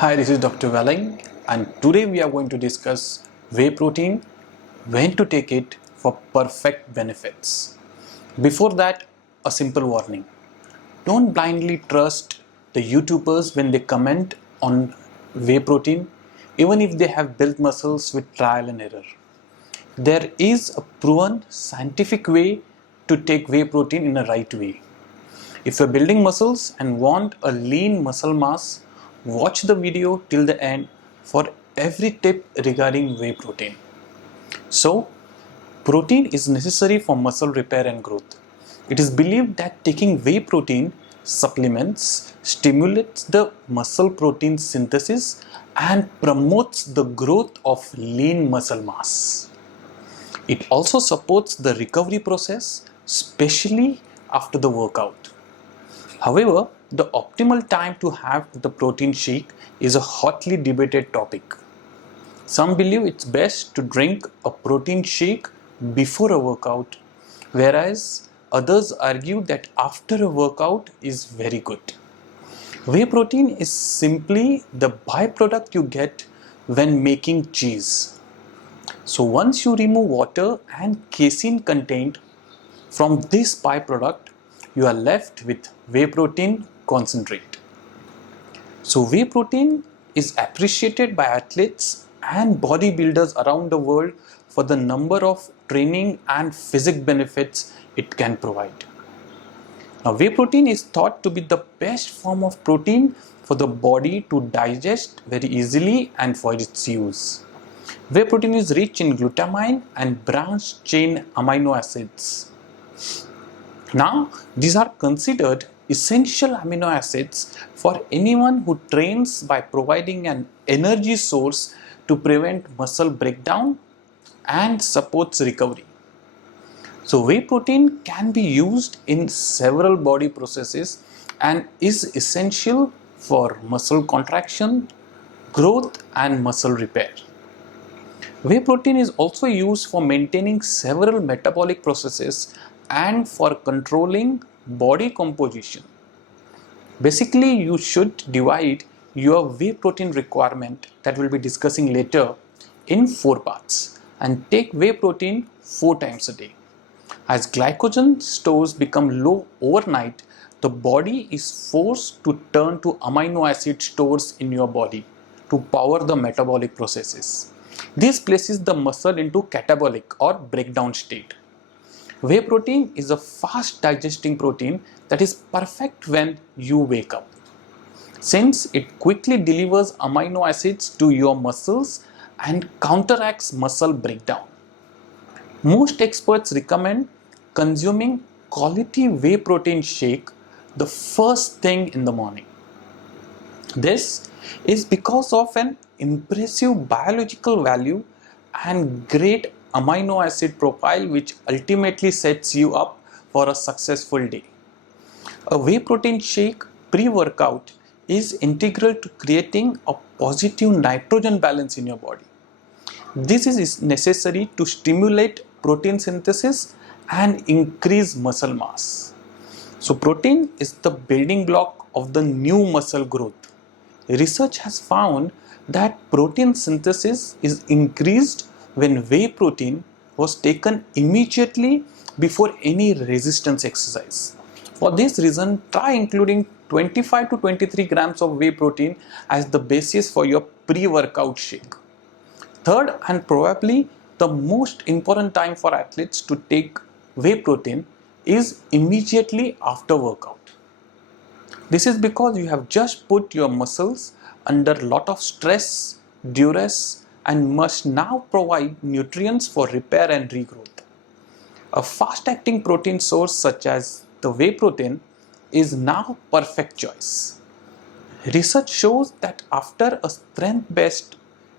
Hi, this is Dr. Welling, and today we are going to discuss whey protein, when to take it for perfect benefits. Before that, a simple warning. Don't blindly trust the YouTubers when they comment on whey protein, even if they have built muscles with trial and error. There is a proven scientific way to take whey protein in a right way. If you're building muscles and want a lean muscle mass, watch the video till the end for every tip regarding whey protein. So, protein is necessary for muscle repair and growth. It is believed that taking whey protein supplements stimulates the muscle protein synthesis and promotes the growth of lean muscle mass. It also supports the recovery process, especially after the workout. However, the optimal time to have the protein shake is a hotly debated topic. Some believe it's best to drink a protein shake before a workout, whereas others argue that after a workout is very good. Whey protein is simply the byproduct you get when making cheese. So once you remove water and casein content from this byproduct, you are left with whey protein concentrate. So whey protein is appreciated by athletes and bodybuilders around the world for the number of training and physique benefits it can provide. Now whey protein is thought to be the best form of protein for the body to digest very easily and for its use. Whey protein is rich in glutamine and branched chain amino acids. Now, these are considered essential amino acids for anyone who trains by providing an energy source to prevent muscle breakdown and supports recovery. So, whey protein can be used in several body processes and is essential for muscle contraction, growth, and muscle repair. Whey protein is also used for maintaining several metabolic processes and for controlling body composition. Basically, you should divide your whey protein requirement that we'll be discussing later in 4 parts and take whey protein 4 times a day. As glycogen stores become low overnight, the body is forced to turn to amino acid stores in your body to power the metabolic processes. This places the muscle into catabolic or breakdown state. Whey protein is a fast digesting protein that is perfect when you wake up, since it quickly delivers amino acids to your muscles and counteracts muscle breakdown. Most experts recommend consuming quality whey protein shake the first thing in the morning. This is because of an impressive biological value and great amino acid profile which ultimately sets you up for a successful day. A whey protein shake pre-workout is integral to creating a positive nitrogen balance in your body. This is necessary to stimulate protein synthesis and increase muscle mass. So protein is the building block of the new muscle growth. Research has found that protein synthesis is increased when whey protein was taken immediately before any resistance exercise. For this reason, try including 25 to 23 grams of whey protein as the basis for your pre-workout shake. Third, and probably the most important time for athletes to take whey protein is immediately after workout. This is because you have just put your muscles under a lot of stress, duress, and must now provide nutrients for repair and regrowth. A fast-acting protein source such as the whey protein is now perfect choice. Research shows that after a strength-based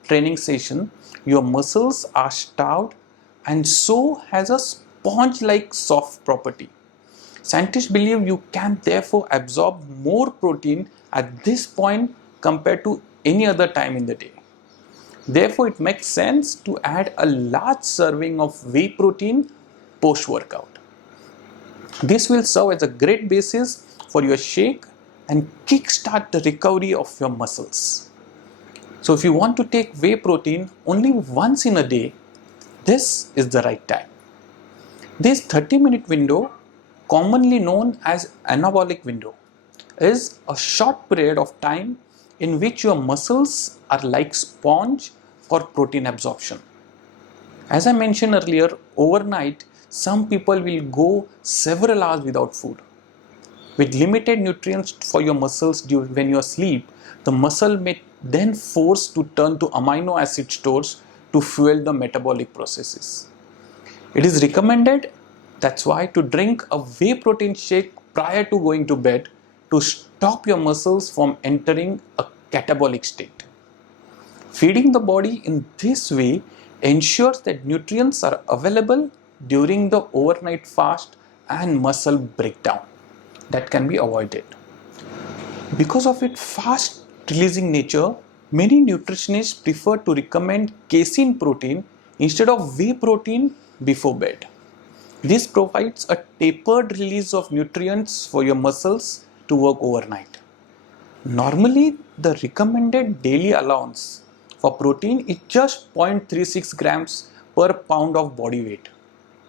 training session, your muscles are starved and so has a sponge-like soft property. Scientists believe you can therefore absorb more protein at this point compared to any other time in the day. Therefore, it makes sense to add a large serving of whey protein post-workout. This will serve as a great basis for your shake and kickstart the recovery of your muscles. So if you want to take whey protein only once in a day, this is the right time. This 30-minute window, commonly known as anabolic window, is a short period of time in which your muscles are like sponge for protein absorption. As I mentioned earlier, overnight some people will go several hours without food. With limited nutrients for your muscles when you are asleep, the muscle may then force to turn to amino acid stores to fuel the metabolic processes. It is recommended, that's why, to drink a whey protein shake prior to going to bed to stop your muscles from entering a catabolic state. Feeding the body in this way ensures that nutrients are available during the overnight fast and muscle breakdown that can be avoided. Because of its fast releasing nature, many nutritionists prefer to recommend casein protein instead of whey protein before bed. This provides a tapered release of nutrients for your muscles to work overnight. Normally, the recommended daily allowance for protein is just 0.36 grams per pound of body weight.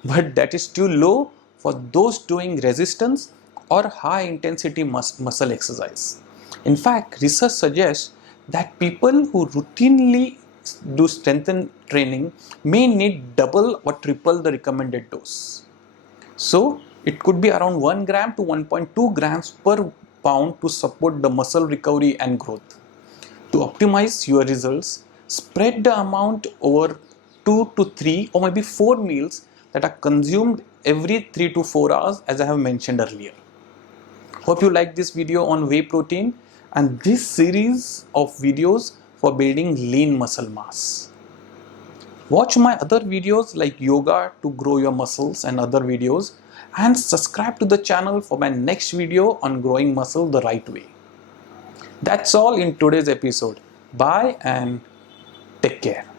But that is too low for those doing resistance or high intensity muscle exercise. In fact, research suggests that people who routinely do strength training may need double or triple the recommended dose. So it could be around 1 gram to 1.2 grams per pound to support the muscle recovery and growth. To optimize your results, spread the amount over 2 to 3 or maybe 4 meals that are consumed every 3 to 4 hours, as I have mentioned earlier. Hope you like this video on whey protein and this series of videos for building lean muscle mass. Watch my other videos like yoga to grow your muscles and other videos, and subscribe to the channel for my next video on growing muscle the right way. That's all in today's episode. Bye and take care.